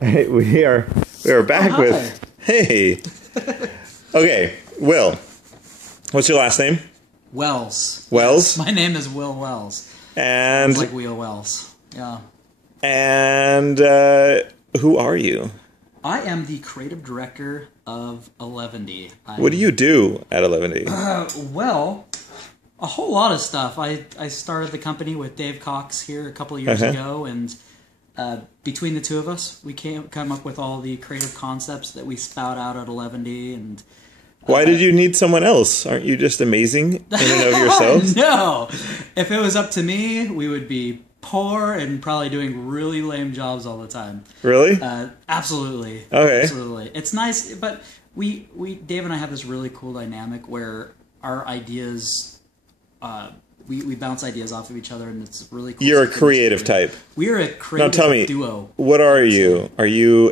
Hey, we are back hi. with hey. Okay, Will. What's your last name? Wells. Wells? Yes, my name is Wil Wells. And It's like Wil Wells. Yeah. and who are you? I am the creative director of Elevendy. What do you do at Elevendy? Well, a whole lot of stuff. I started the company with Dave Cox here a couple of years ago, and between the two of us, we come up with all the creative concepts that we spout out at Elevendy. And Why did you need someone else? Aren't you just amazing in and of yourself? No, if it was up to me, we would be poor and probably doing really lame jobs all the time. Really? Absolutely. Okay. Absolutely. It's nice, but we Dave and I have this really cool dynamic where our ideas, we bounce ideas off of each other, and it's really cool. You're a creative type. We're a creative Now tell me, duo. what are you? Are you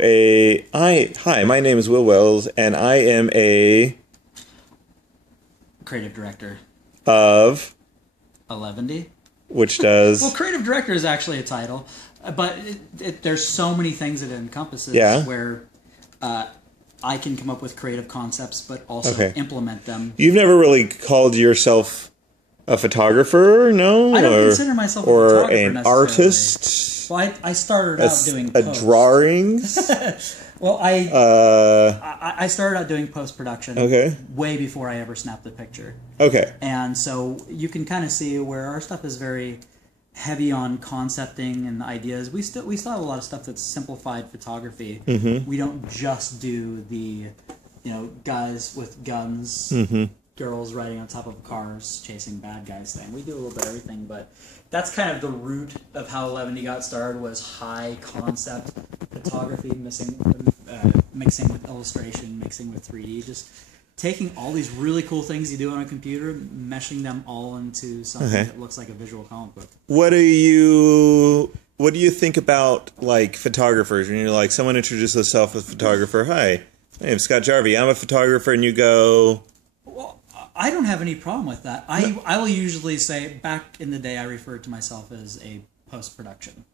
Hi, my name is Wil Wells, and I am a Creative director. of Elevendy. which does Well, creative director is actually a title, but there's so many things that it encompasses. Yeah. Where I can come up with creative concepts, but also Okay. implement them. You've never really called yourself a photographer, no? I don't consider myself a or photographer an necessarily. artist. Well, I started out doing A post. drawings. Well, I started out doing post production. Okay. Way before I ever snapped the picture, Okay. and so you can kind of see where our stuff is very heavy on concepting and ideas. We still have a lot of stuff that's simplified photography. Mm-hmm. We don't just do the guys with guns, girls riding on top of cars chasing bad guys thing. We do a little bit of everything, but that's kind of the root of how Elevendy got started, was high concept photography, mixing with illustration, mixing with 3D, just taking all these really cool things you do on a computer, meshing them all into something that looks like a visual comic book. What do you think about like photographers when you're like someone introduces themselves as a photographer? Hi, my name's Scott JARVIE. I'm a photographer, and you go. Well, I don't have any problem with that. I will usually say, back in the day, I referred to myself as a post-production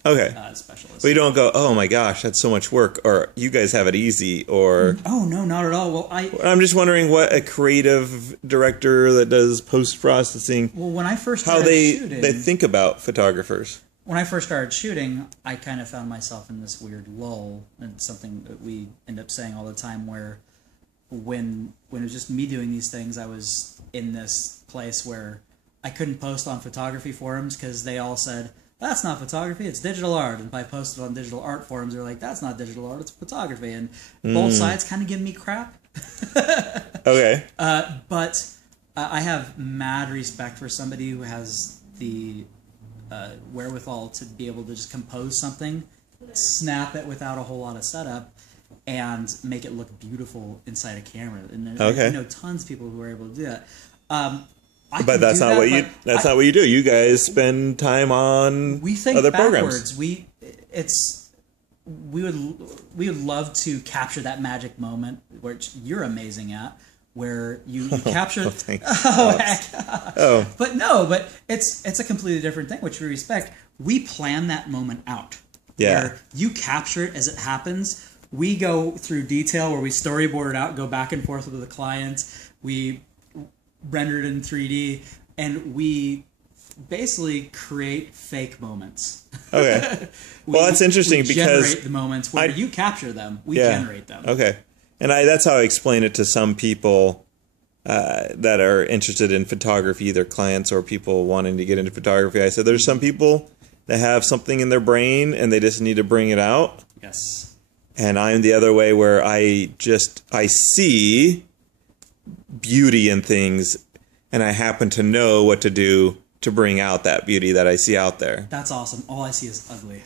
specialist. But you don't go, oh my gosh, that's so much work, or you guys have it easy, or... Oh, no, not at all. Well, I'm just wondering what a creative director that does post-processing... Well, when I first how started shooting... they think about photographers. When I first started shooting, I kind of found myself in this weird lull, and something that we end up saying all the time, where when it was just me doing these things, I was in this place where I couldn't post on photography forums because they all said, that's not photography, it's digital art. And if I posted on digital art forums, they're like, that's not digital art, it's photography. And both sides kind of give me crap. Okay. But I have mad respect for somebody who has the wherewithal to be able to just compose something, snap it without a whole lot of setup, and make it look beautiful inside a camera. And I know tons of people who are able to do that. But that's not what you do. You guys spend time on we think other backwards. programs. We would love to capture that magic moment, which you're amazing at, where you capture. But it's a completely different thing, which we respect. We plan that moment out. Yeah. Where you capture it as it happens. We go through detail where we storyboard it out, go back and forth with the clients. We render it in 3D, and we basically create fake moments. Okay. Well, that's interesting we because generate the moments where you capture them. We generate them. Okay. And that's how I explain it to some people that are interested in photography, either clients or people wanting to get into photography. I said there's some people that have something in their brain and they just need to bring it out. Yes. And I'm the other way, where I see beauty in things, and I happen to know what to do to bring out that beauty that I see out there. That's awesome. All I see is ugly.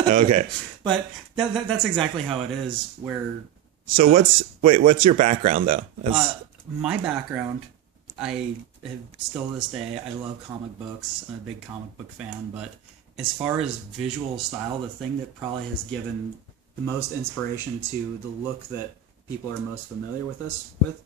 Okay. But that's exactly how it is. Where so what's your background though? My background, still to this day, I love comic books. I'm a big comic book fan. But as far as visual style, the thing that probably has given the most inspiration to the look that people are most familiar with us with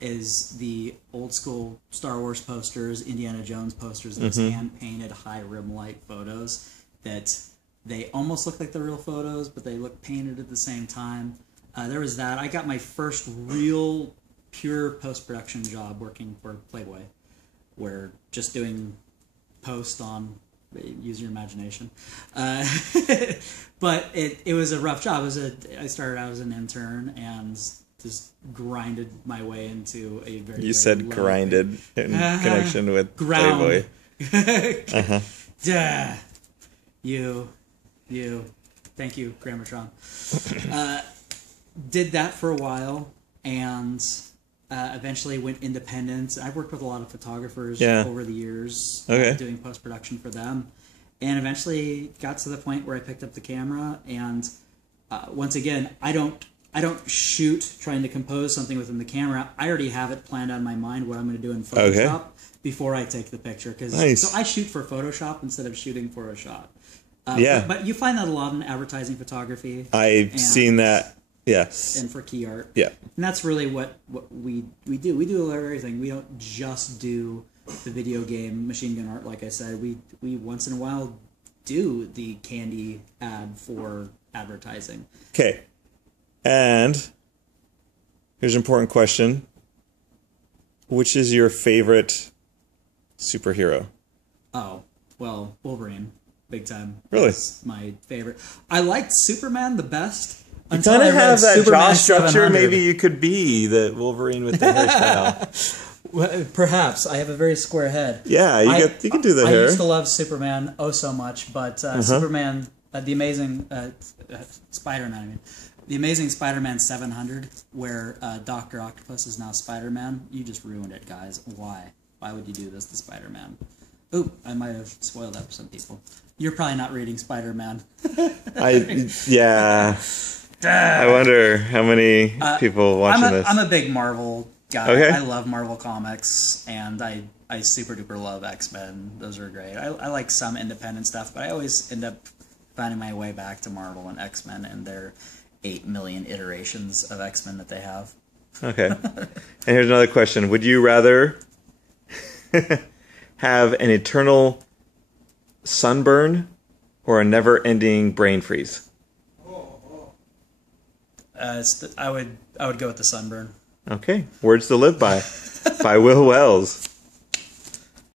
is the old school Star Wars posters, Indiana Jones posters, those hand painted high rim light photos that They almost look like the real photos, but they look painted at the same time. There was that. I got my first real pure post-production job working for Playboy, where just doing post on, use your imagination. But it was a rough job. I started out as an intern and just grinded my way into a very, You very said low grinded in connection with ground. Playboy. Duh. You. Thank you, Grammatron. Did that for a while, and eventually went independent. I've worked with a lot of photographers over the years, doing post-production for them, and eventually got to the point where I picked up the camera. And once again, I don't shoot trying to compose something within the camera. I already have it planned out in my mind what I'm going to do in Photoshop before I take the picture. So I shoot for Photoshop instead of shooting for a shot. But you find that a lot in advertising photography. I've seen that. Yes. And for key art. Yeah. And that's really what we do. We do everything. We don't just do the video game machine gun art, like I said. We once in a while do the candy ad for advertising. Okay. And here's an important question. Which is your favorite superhero? Oh, well, Wolverine. Big time. Really? That's my favorite. I liked Superman the best. You kind of have that jaw structure. Maybe you could be the Wolverine with the hairstyle. Well, perhaps. I have a very square head. Yeah, you can do the hair. I used to love Superman so much, but Superman, the Amazing Spider-Man, I mean. The Amazing Spider-Man 700, where Dr. Octopus is now Spider-Man. You just ruined it, guys. Why? Why would you do this to Spider-Man? Ooh, I might have spoiled that for some people. You're probably not reading Spider-Man. I wonder how many people watching this. I'm a big Marvel guy. Okay. I love Marvel comics, and I super duper love X-Men. Those are great. I like some independent stuff, but I always end up finding my way back to Marvel and X-Men and their 8 million iterations of X-Men that they have. Okay. And here's another question. Would you rather have an eternal sunburn or a never-ending brain freeze? I would go with the sunburn. Okay. Words to live by Wil Wells.